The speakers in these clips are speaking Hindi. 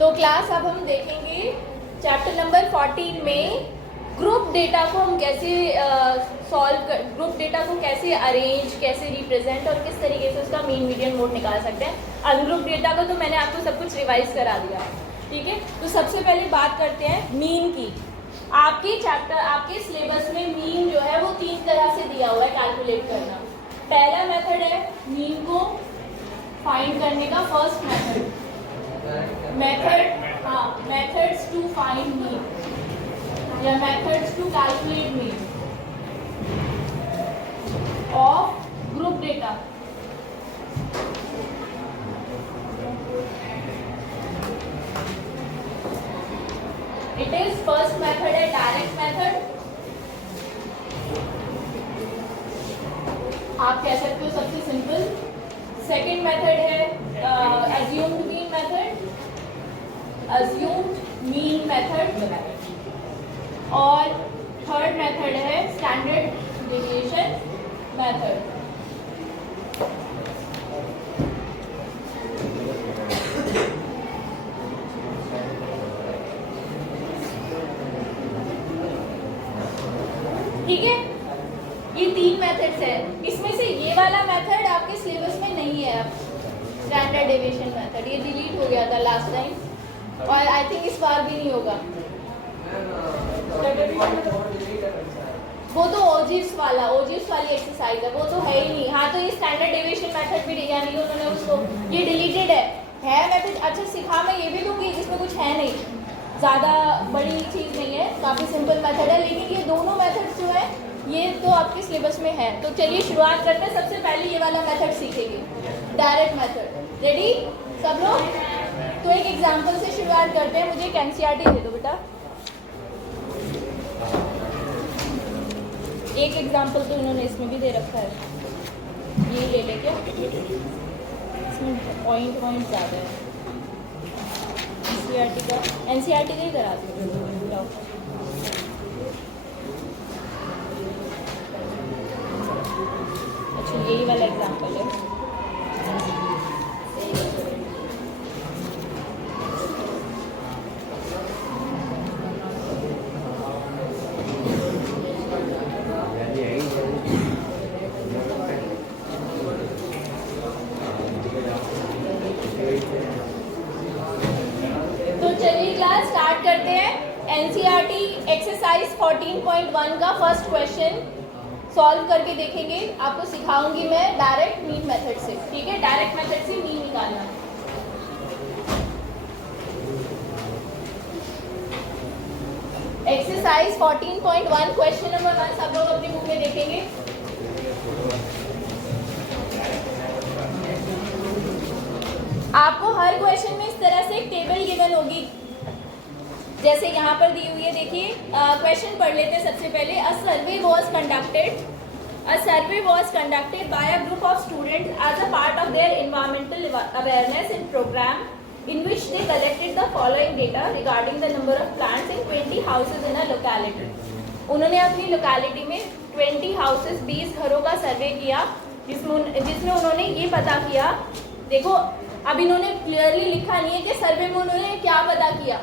तो क्लास अब हम देखेंगे चैप्टर नंबर 14 में ग्रुप डेटा को हम कैसे सॉल्व कर, ग्रुप डेटा को कैसे अरेंज, कैसे रिप्रेजेंट और किस तरीके से उसका मीन मीडियन मोड निकाल सकते हैं। अनग्रुप डेटा को तो मैंने आपको सब कुछ रिवाइज करा दिया, ठीक है। तो सबसे पहले बात करते हैं मीन की। आपके चैप्टर, आपके सिलेबस में मीन जो है वो 3 तरह से दिया हुआ है कैलकुलेट करना। पहला मेथड है मीन को फाइंड करने का, first methods to find mean या methods to calculate mean of group data. It is first method है डायरेक्ट मेथड, आप कह सकते हो सबसे सिंपल। सेकेंड मेथड है अज्यूम्ड मीन मेथड, और थर्ड मेथड है स्टैंडर्ड डेविएशन मेथड। ठीक है, ये 3 मेथड्स है। इसमें से ये वाला मेथड आपके सिलेबस में नहीं है अब, स्टैंडर्ड डेविएशन मेथड, ये डिलीट हो गया था लास्ट टाइम और आई थिंक इस बार भी नहीं होगा। वो तो ओजिव्स वाली एक्सरसाइज है, वो तो है ही नहीं। हाँ, तो ये स्टैंडर्ड डेविएशन मेथड भी यानी उन्होंने उसको, ये डिलीटेड है मेथड। अच्छा, सिखा मैं ये भी दूंगी, जिसमें कुछ है नहीं, ज़्यादा बड़ी चीज़ नहीं है, काफ़ी सिंपल मेथड है। लेकिन ये दोनों मेथड्स जो है ये तो आपके सिलेबस में है। तो चलिए शुरुआत करते हैं। सबसे पहले ये वाला मेथड सीखेंगे, डायरेक्ट मेथड। रेडी सब लोग? तो एक एग्जांपल से शुरुआत करते हैं। मुझे एक एनसीईआरटी दे दो बेटा। एक एग्जांपल तो इन्होंने इसमें भी दे रखा है, ये ले ले क्या, इसमें पॉइंट ज़्यादा है। एनसीईआरटी का ही करा दो। अच्छा, यही वाला एग्जांपल है। तो चलिए क्लास स्टार्ट करते हैं। एनसीईआरटी एक्सरसाइज 14.1 का फर्स्ट क्वेश्चन सॉल्व करके देखेंगे। आपको सिखाऊंगी मैं डायरेक्ट मीन मेथड से, ठीक है। डायरेक्ट मेथड से मीन निकालना। एक्सरसाइज 14.1 क्वेश्चन नंबर 1 सब लोग अपनी बुक में देखेंगे। आपको हर क्वेश्चन में इस तरह से एक टेबल गिवन होगी, जैसे यहाँ पर दी हुई है। देखिए क्वेश्चन पढ़ लेते हैं सबसे पहले। अ सर्वे was conducted by a group of students as a part of their environmental awareness and program in which they collected the following data regarding the number of plants in 20 houses in a locality. उन्होंने अपनी लोकेलिटी में 20 हाउसेस 20 घरों का सर्वे किया, जिसमें उन्होंने ये पता किया। देखो अब इन्होंने क्लियरली लिखा नहीं है कि सर्वे में उन्होंने क्या पता किया।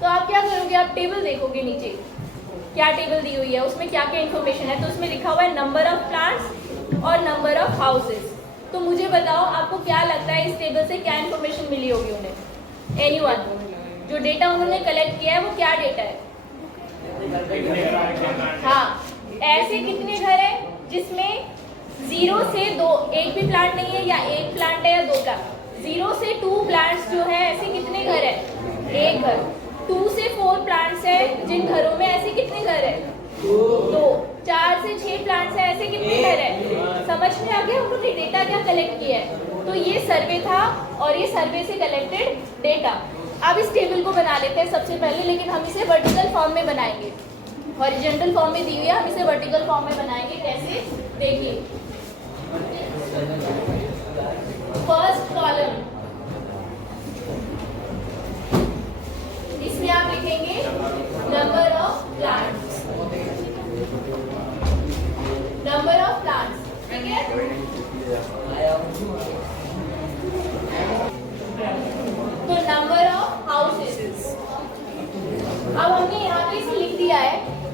तो आप क्या करोगे, आप टेबल देखोगे नीचे क्या टेबल दी हुई है, उसमें क्या क्या इन्फॉर्मेशन है। तो उसमें लिखा हुआ है नंबर ऑफ प्लांट्स और नंबर ऑफ हाउसेस। तो मुझे बताओ आपको क्या लगता है इस टेबल से क्या इन्फॉर्मेशन मिली होगी उन्हें? एनीवन? जो डेटा उन्होंने कलेक्ट किया है वो क्या डेटा है? हाँ, ऐसे कितने घर है जिसमें 0 से 2 एक भी प्लांट नहीं है, या 1 प्लांट है या 2 का। 0 से 2 प्लांट्स जो है, ऐसे कितने घर है? 1 घर। 2 से 4 प्लांट्स है जिन घरों में ऐसे कितने घर है? 2। 4 से 6 प्लांट्स है, ऐसे कितने घर है? समझ में आ गया उन्होंने डेटा क्या कलेक्ट किया है। तो ये सर्वे था और ये सर्वे से कलेक्टेड डेटा। अब इस टेबल को बना लेते हैं सबसे पहले, लेकिन हम इसे वर्टिकल फॉर्म में बनाएंगे। हॉरिजॉन्टल फॉर्म में दी हुई है, हम इसे वर्टिकल फॉर्म में बनाएंगे। कैसे? देखिए, फर्स्ट कॉलम, इसमें आप लिखेंगे नंबर ऑफ प्लांट्स, ठीक है। तो नंबर ऑफ हाउसेस,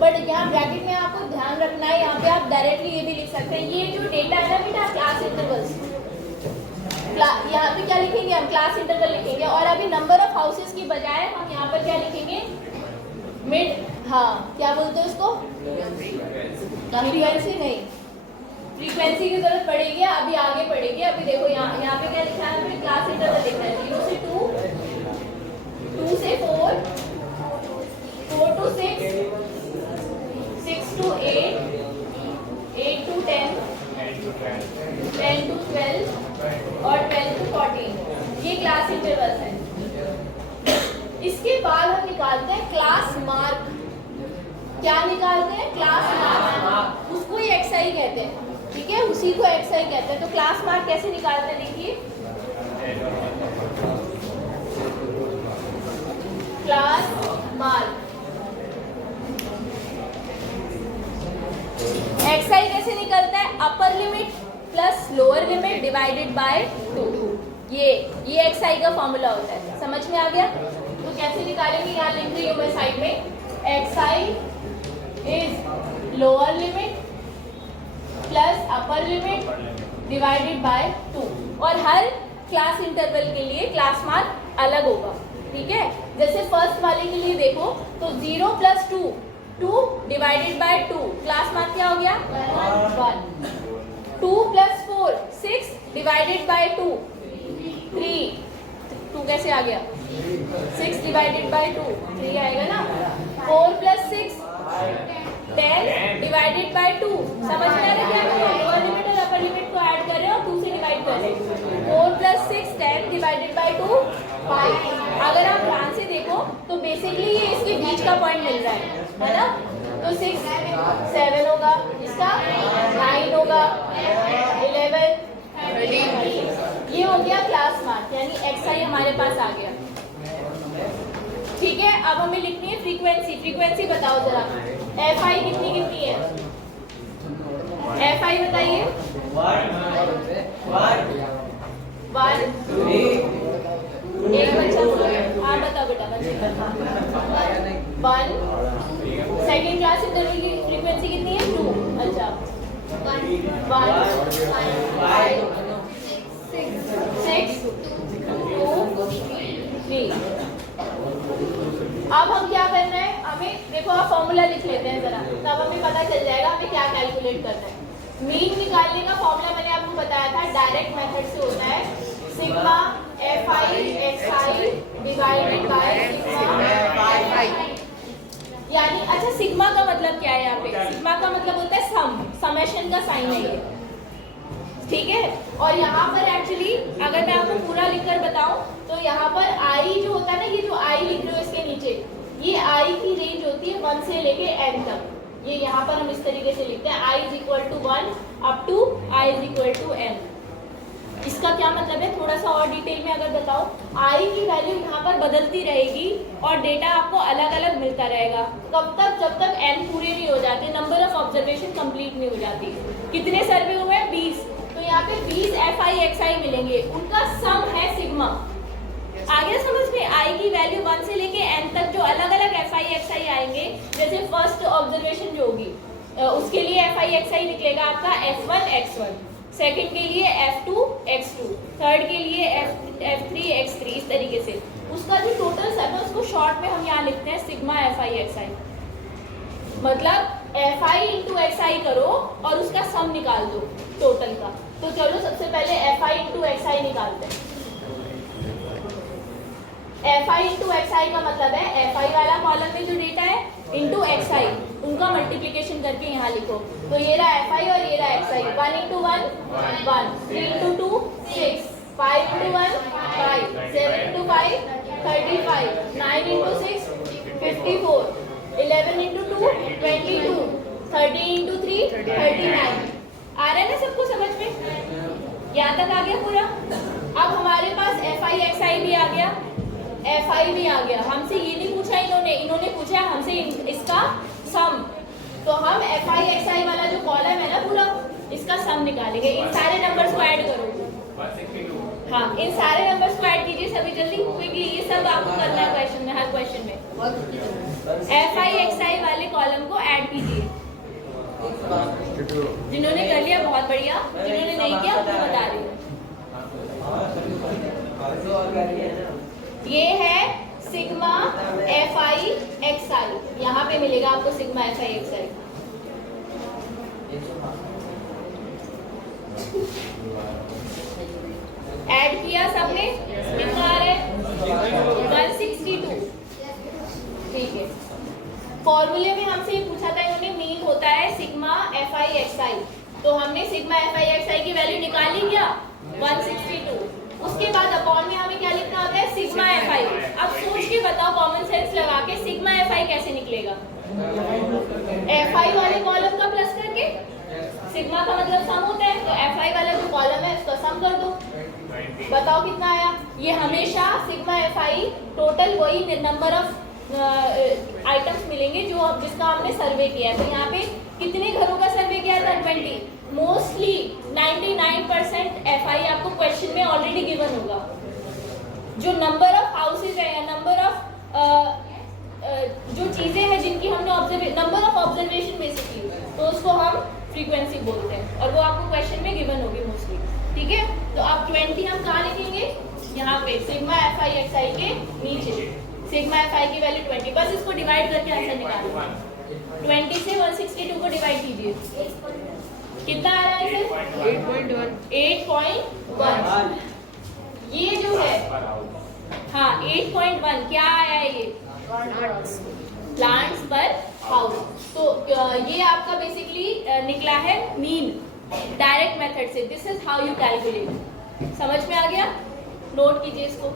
बट यहाँ ब्रैकेट में आपको ध्यान रखना है, यहाँ पे आप डायरेक्टली ये भी लिख सकते हैं, ये जो डेटा है ना बेटा क्लास इंटरवल्स, यहाँ पे क्या लिखेंगे हम, क्लास इंटरवल लिखेंगे। और अभी नंबर ऑफ हाउसेस की बजाय हम यहाँ पर क्या लिखेंगे, मिड, हाँ क्या बोलते हैं उसको, फ्रीक्वेंसी नहीं, फ्रीक्वेंसी की जरूरत पड़ेगी अभी आगे पड़ेगी। अभी देखो यहाँ पे क्या लिखा है, हमें क्लास इंटरवल लिखना है 0 से 2, 2 से 4, 4 to 6, 6 to 8, 8 to 10, 10 to 12 और 12 to 14, ये क्लास इंटरवल है। इसके बाद हम निकालते हैं क्लास मार्क। क्या निकालते हैं, क्लास मार्क, उसको ही एक्सआई कहते हैं, ठीक है, उसी को एक्सआई कहते हैं। तो क्लास मार्क कैसे निकालते हैं, देखिए क्लास मार्क एक्सआई कैसे निकलता है, upper limit plus lower limit divided by 2, ये एक्सआई का फॉर्मूला होता है, समझ में आ गया। तो कैसे निकालेंगे, यहाँ लिख रही हूँ मैं साइड में, XI is lower limit plus upper limit divided by 2, और हर क्लास इंटरवल के लिए क्लास मार्क अलग होगा, ठीक है। जैसे फर्स्ट वाले के लिए देखो तो 0 + 2, 2 डिवाइडेड बाय 2, क्लास मार्क क्या हो गया 1, 2 + 4 6 डिवाइडेड बाय 2 3, 2 कैसे आ गया, 6 डिवाइडेड बाय 2 3 आएगा ना, 4 + 6 10 डिवाइडेड बाय 2, समझ में आ रहा है क्या, लोअर लिमिट और अपर लिमिट को ऐड कर रहे हो, 2 से डिवाइड कर रहे हो, 4 + 6 10 डिवाइडेड बाय 2 5। अगर आप ध्यान से देखो तो बेसिकली ये इसके बीच का पॉइंट मिल रहा है ना, तो 6 7 होगा, इसका 9 होगा, 11 13, ये हो गया क्लास मार्क, यानी एक्सआई हमारे पास आ गया, ठीक है। अब हमें लिखनी है फ्रीक्वेंसी। फ्रीक्वेंसी बताओ जरा, एफआई कितनी कितनी है, एफआई बताइए, 1 एक बच्चा बोलो, हाँ बताओ बेटा, 1 सेकेंड क्लास इंटरवल की फ्रीक्वेंसी कितनी है 2, अच्छा 1 5 6 2 3। अब हम क्या करना है, हमें देखो आप फॉर्मूला लिख लेते हैं जरा, तब हमें पता चल जाएगा हमें क्या कैलकुलेट करना है। मीन निकालने का फॉर्मूला मैंने आपको बताया था, डायरेक्ट मेथड से होता है, sigma FI XI divided by sigma FI, यानी अच्छा सिग्मा का मतलब क्या है, यहाँ पे सिग्मा का मतलब होता है सम, समेशन का साइन है ये, ठीक है। और यहाँ पर एक्चुअली अगर मैं आपको पूरा लिखकर बताऊं तो यहाँ पर आई जो होता है ना, ये जो आई लिख रहे हो इसके नीचे, ये आई की रेंज होती है 1 से लेके n तक, ये यहाँ पर हम इस तरीके से लिखते हैं, i = 1 up to i = n। इसका क्या मतलब है, थोड़ा सा और डिटेल में अगर बताओ, i की वैल्यू यहाँ पर बदलती रहेगी और डेटा आपको अलग अलग मिलता रहेगा, कब तक, जब तक n पूरे नहीं हो जाते, नंबर ऑफ ऑब्जर्वेशन कंप्लीट नहीं हो जाती। कितने सर्वे हुए हैं 20, तो यहाँ पे 20 एफआई एक्सआई मिलेंगे, उनका सम है सिग्मा। आगे समझ में, आई की वैल्यू 1 से लेके n तक जो अलग अलग एफआई एक्सआई आएंगे, जैसे फर्स्ट ऑब्जर्वेशन जो होगी उसके लिए एफआई एक्सआई निकलेगा आपका f1 x1, सेकंड के लिए f2 x2, थर्ड के लिए f3 x3, इस तरीके से उसका जो टोटल सम है उसको शॉर्ट में हम यहाँ लिखते हैं सिग्मा एफआई एक्सआई, मतलब एफआई इंटू एक्सआई करो और उसका सम निकाल दो टोटल का। तो चलो सबसे पहले एफआई इंटू एक्सआई निकालते हैं। एफआई इंटू एक्सआई का मतलब है एफआई वाला कॉलम में जो डेटा है इंटू एक्सआई, उनका मल्टीप्लिकेशन करके यहाँ लिखो, तो ये रहा एफआई और ये रहा एक्सआई, 1 × 1 1, 3 × 2 6, 5 × 1 5, 7 × 5 35, 9 × 6 54, 11 × 2 22, 13 × 3 39। आ रहा है ना सबको समझ में, यहाँ तक आ गया पूरा। अब हमारे पास एफआई एक्सआई भी आ गया, एफआई भी आ गया, हमसे ये नहीं पूछा इन्होंने पूछा हमसे इसका सम, तो हम एफआई एक्सआई वाला जो कॉलम है ना पूरा, इसका सम निकालेंगे। इन सारे नंबर्स को ऐड करो, हाँ इन सारे नंबर्स को ऐड कीजिए सभी जल्दी क्विकली, ये सब आपको करना है क्वेश्चन में, हर क्वेश्चन में। FI वाले कॉलम को ऐड कीजिए। जिन्होंने कर लिया बहुत बढ़िया, जिन्होंने नहीं किया मैं बता रही हूँ। ये है सिग्मा FI यहाँ पे मिलेगा आपको सिग्मा FI ऐड किया सबने, कितना आ रहा है 162। ठीक है, फॉर्मूले में हमसे ये पूछा था, इन्होंने मीन होता है सिग्मा FI तो हमने सिग्मा FI की वैल्यू निकाली क्या 162। उसके बाद अपॉन में हमें क्या लिखना होता है सिग्मा FI। अब सोच के बताओ कॉमन सेंस लगा के सिग्मा FI कैसे निकलेगा? FI वाले कॉलम का प्लस करके, सिग्मा का मतलब सम होता है, तो FI वाला जो कॉलम है उसका सम कर दो, बताओ कितना आया। ये हमेशा सिग्मा FI टोटल वही नंबर ऑफ आइटम्स मिलेंगे जो अब जिसका हमने सर्वे किया है। तो यहाँ पे कितने घरों का सर्वे किया था 20। मोस्टली 99% FI आपको क्वेश्चन में ऑलरेडी गिवन होगा। जो नंबर ऑफ हाउसेज है या नंबर ऑफ जो चीजें हैं जिनकी हमने नंबर ऑफ ऑब्जर्वेशन बेसिकली, तो उसको हम फ्रीक्वेंसी बोलते हैं और वो आपको क्वेश्चन में गिवन होगी मोस्टली। ठीक है, तो आप 20 हम कहाँ लिखेंगे? यहाँ पे सिग्मा FI के नीचे सिग्मा FI की वैल्यू 20, बस इसको डिवाइड करके आंसर निकालो। 20 से 162 को डिवाइड कीजिए, कितना आ रहा है सर? 8.1। ये जो है हाँ 8.1 क्या आया है? ये प्लांट्स पर हाउस। तो ये आपका बेसिकली निकला है मीन डायरेक्ट मेथड से। This is how you calculate. समझ में आ गया? नोट कीजिए इसको।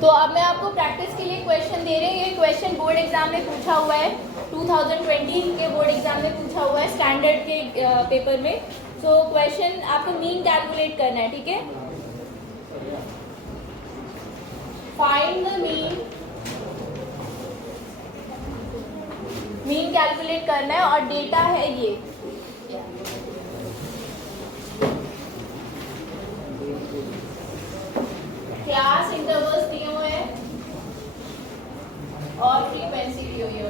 तो अब मैं आपको प्रैक्टिस के लिए क्वेश्चन दे रही हूँ। ये क्वेश्चन बोर्ड एग्जाम में पूछा हुआ है, 2020 के बोर्ड एग्जाम में पूछा हुआ है स्टैंडर्ड के पेपर में। सो क्वेश्चन आपको मीन कैलकुलेट करना है, ठीक है? फाइंड द मीन कैलकुलेट करना है और डेटा है ये। क्लास इंटरवल्स दिए हुए हैं और फ्रीक्वेंसी दी हुई है।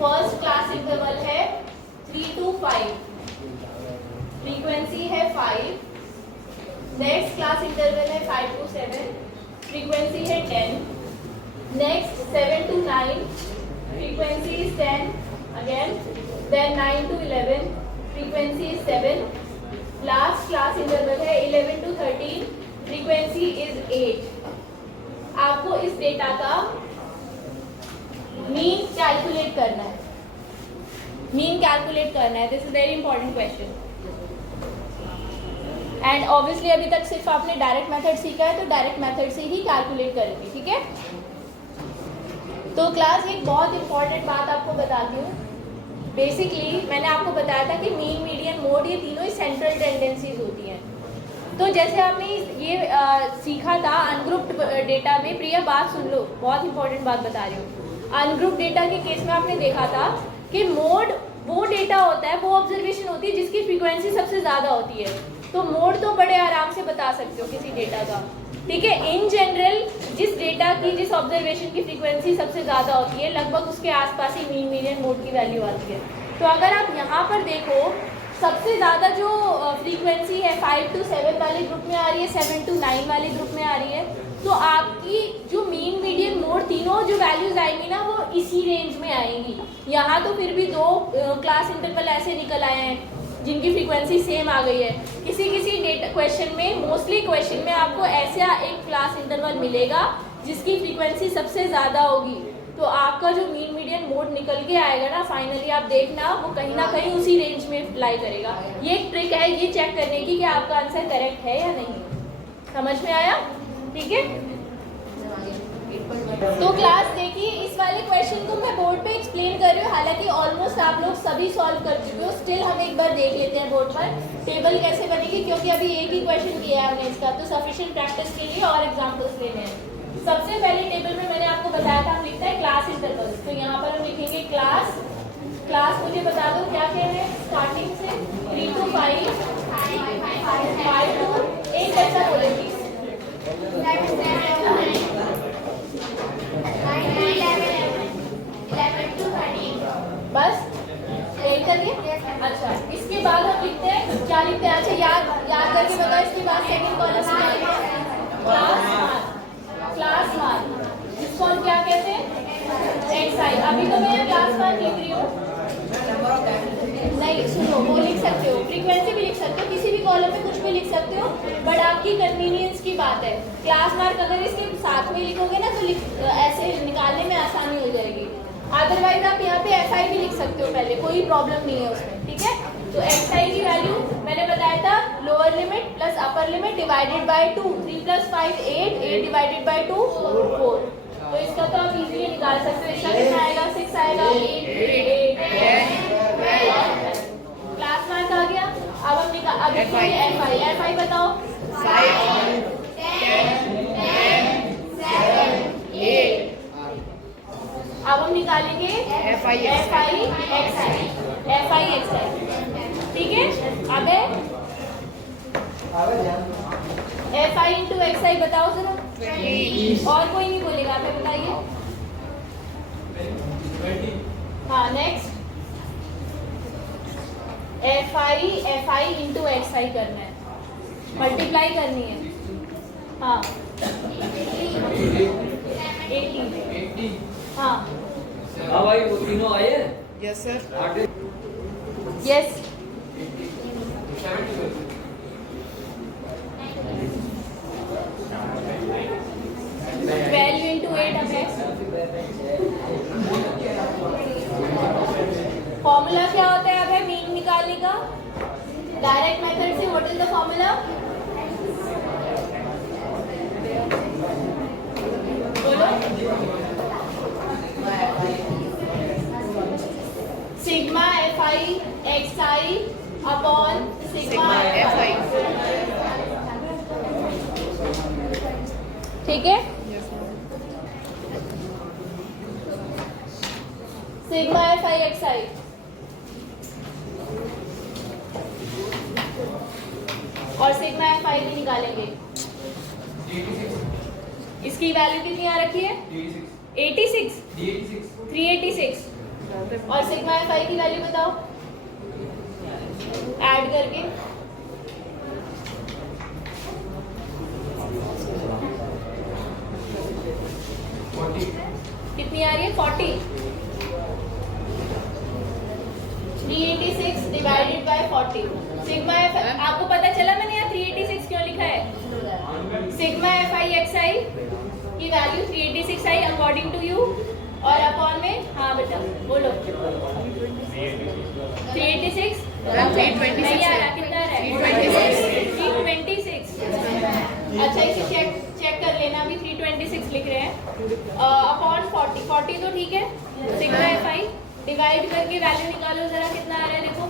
फर्स्ट क्लास इंटरवल है 3 to 5, फ्रीक्वेंसी है 5। नेक्स्ट क्लास इंटरवल है 5 to 7, फ्रीक्वेंसी है 10। Next 7 to 9, frequency is 10 again. Then 9 to 11, frequency is 7। Last class interval है 11 to 13, फ्रीक्वेंसी इज 8। आपको इस डेटा का मीन कैलकुलेट करना है। मीन कैलकुलेट करना है। This is very important question. And obviously अभी तक सिर्फ आपने डायरेक्ट मेथड सीखा है, तो डायरेक्ट मेथड से ही कैलकुलेट करेंगे, ठीक है? तो क्लास एक बहुत इंपॉर्टेंट बात आपको बताती हूँ। बेसिकली मैंने आपको बताया था कि मीन, मीडियन, मोड ये तीनों ही सेंट्रल टेंडेंसीज होती हैं। तो जैसे आपने ये सीखा था अनग्रुप्ड डेटा में, प्रिया बात सुन लो, बहुत इंपॉर्टेंट बात बता रही हूँ। अनग्रुप्ड डेटा के केस में आपने देखा था कि मोड वो डेटा होता है, वो ऑब्जर्वेशन होती है जिसकी फ्रीक्वेंसी सबसे ज़्यादा होती है। तो मोड तो बड़े आराम से बता सकते हो किसी डेटा का, ठीक है? इन जनरल जिस डेटा की, जिस ऑब्जर्वेशन की फ्रीक्वेंसी सबसे ज़्यादा होती है, लगभग उसके आसपास ही मीन, मीडियन, मोड की वैल्यू आती है। तो अगर आप यहाँ पर देखो, सबसे ज़्यादा जो फ्रीक्वेंसी है 5 to 7 वाले ग्रुप में आ रही है, 7 to 9 वाले ग्रुप में आ रही है। तो आपकी जो मीन, मीडियन, मोड तीनों जो वैल्यूज आएंगी ना, वो इसी रेंज में आएंगी। यहाँ तो फिर भी 2 क्लास इंटरवल ऐसे निकल आए हैं जिनकी फ्रीक्वेंसी सेम आ गई है। किसी किसी डेटा क्वेश्चन में, मोस्टली क्वेश्चन में आपको ऐसा एक क्लास इंटरवल मिलेगा जिसकी फ्रीक्वेंसी सबसे ज़्यादा होगी। तो आपका जो मीन, मीडियन, मोड निकल के आएगा ना, फाइनली आप देखना वो कहीं ना कहीं उसी रेंज में लाई करेगा। ये एक ट्रिक है ये चेक करने की कि आपका आंसर करेक्ट है या नहीं। समझ में आया? ठीक है। तो क्लास देखिए, इस वाले क्वेश्चन को मैं बोर्ड पे एक्सप्लेन कर रही हूँ, हालांकि ऑलमोस्ट आप लोग सभी सॉल्व कर चुके हो। स्टिल हम एक बार देख लेते हैं बोर्ड पर टेबल कैसे बनेगी, क्योंकि अभी एक ही क्वेश्चन किया है हमने इसका, तो सफिशिएंट प्रैक्टिस के लिए और एग्जाम्पल्स लेने हैं। सबसे पहले टेबल में मैंने आपको बताया था हम लिखते हैं क्लास इंटरवल। तो यहाँ पर हम लिखेंगे क्लास। क्लास मुझे बता दो क्या क्या है स्टार्टिंग से? 3 to 5, 5 to, एक बच्चा नहीं सुनो, वो लिख सकते हो, फ्रीक्वेंसी भी लिख सकते हो, किसी भी कॉलम में कुछ भी लिख सकते हो, बट आपकी कन्वीनियंस की बात है। क्लास मार्क अगर इसके साथ में लिखोगे ना तो ऐसे निकालने में आसानी हो जाएगी। अदरवाइज आप यहाँ पे SI भी लिख सकते हो पहले, कोई प्रॉब्लम नहीं है उसमें, ठीक है। तो XI की वैल्यू मैंने बताया था lower limit plus upper limit divided by 2, 3 + 5 8, 8 divided by 2 4। तो इसका तो आप इजीली निकाल सकते हो। इसका कितना आएगा? 6 आएगा, 8 क्लास मार्क आ गया। अब हम निकाल, अब FI बताओ। 5 10 10 7 8। अब हम निकालेंगे FI XI, ठीक है। अब FI into XI बताओ जरा। और कोई नहीं बोलेगा, आप बताइए। हाँ नेक्स्ट, FI into XI करना है, मल्टीप्लाई करनी है। हाँ 80। हाँ भाई वो तीनों आए हैं? Yes sir. यस। 12 into 8 हमें फॉर्मूला क्या होता है? अब है मीन निकालने का डायरेक्ट मेथड से। What is the formula? बोलो। Sigma FI XI upon sigma FI, ठीक है। सिग्मा FI XI और सिग्मा FI भी निकालेंगे। इसकी वैल्यू कितनी आ रखी है? 86 386। और सिग्मा FI की वैल्यू बताओ ऐड करके। कितनी आ रही है? 40। 386 डिवाइडेड बाय 40। सिग्मा FI, आपको पता चला मैंने यहाँ 386 क्यों लिखा है? सिग्मा FI XI की value 386 I according to you, और अपॉन में, हाँ बेटा बोलो। 386 नहीं आ रहा, कितना आ रहा है? 326। अच्छा इसे चेक कर लेना, अभी 326 लिख रहे हैं अपॉन 40 तो ठीक है। सिग्मा FI डिवाइड करके वैल्यू निकालो जरा, कितना आ रहा है देखो।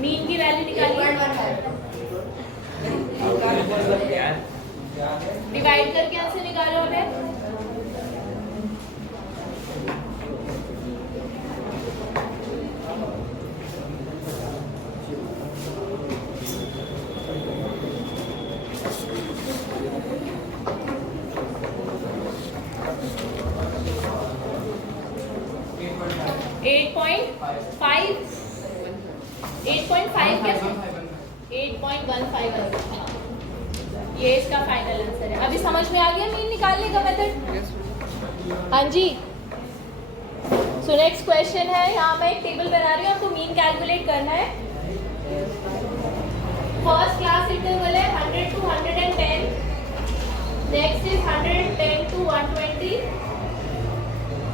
मीन की वैल्यू निकालिए, डिवाइड करके आंसर निकालो। अब ये इसका फाइनल आंसर है। अभी समझ में आ गया मीन निकालने का मेथड? हाँ जी। सो नेक्स्ट क्वेश्चन है, यहाँ मैं एक टेबल बना रही हूँ, आपको मीन कैलकुलेट करना है। फर्स्ट क्लास इंटरवल है 100 to 110, next is 110 to 120,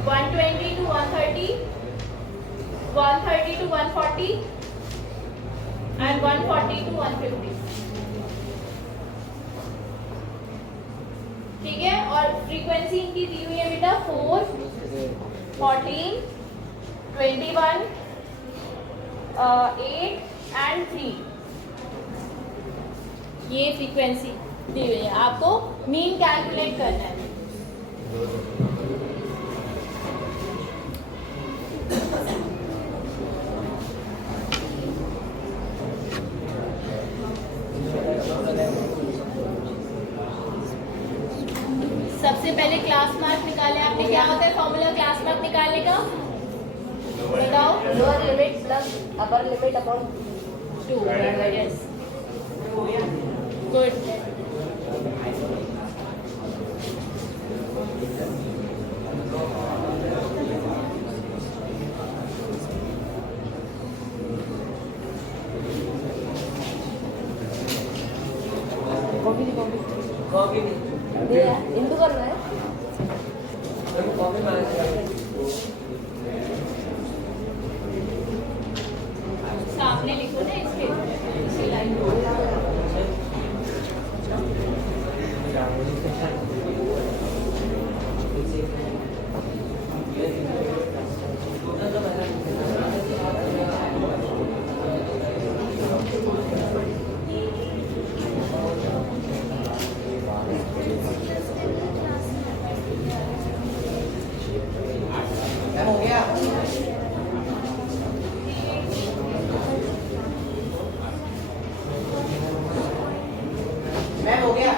120 to 130, 130 to 140 and 140 to 150, ठीक है। और फ्रीक्वेंसी इनकी दी हुई है बेटा 4, 14, 21, 8 and 3। ये फ्रीक्वेंसी दी हुई है, आपको मीन कैलकुलेट करना है। सबसे पहले क्लास मार्क निकाले आपने। क्या होता है फॉर्मूला क्लास मार्क निकालने का? बताओ। Lower limit plus upper limit upon 2। Yes good. Copy नहीं दे यार, इंटू करना है। कॉपी मांगेगा सामने लिखो ना इसके इसी लाइन को। हो गया मैम हो गया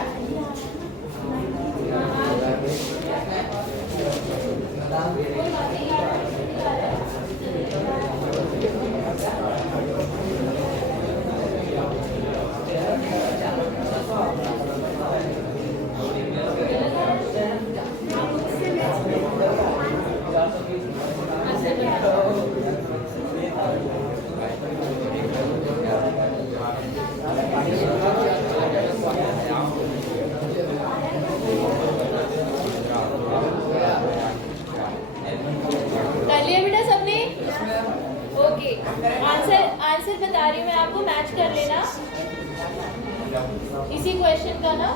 कर लिया बेटा सबने? ओके, आंसर बता रही हूँ मैं आपको, मैच कर लेना इसी क्वेश्चन का ना।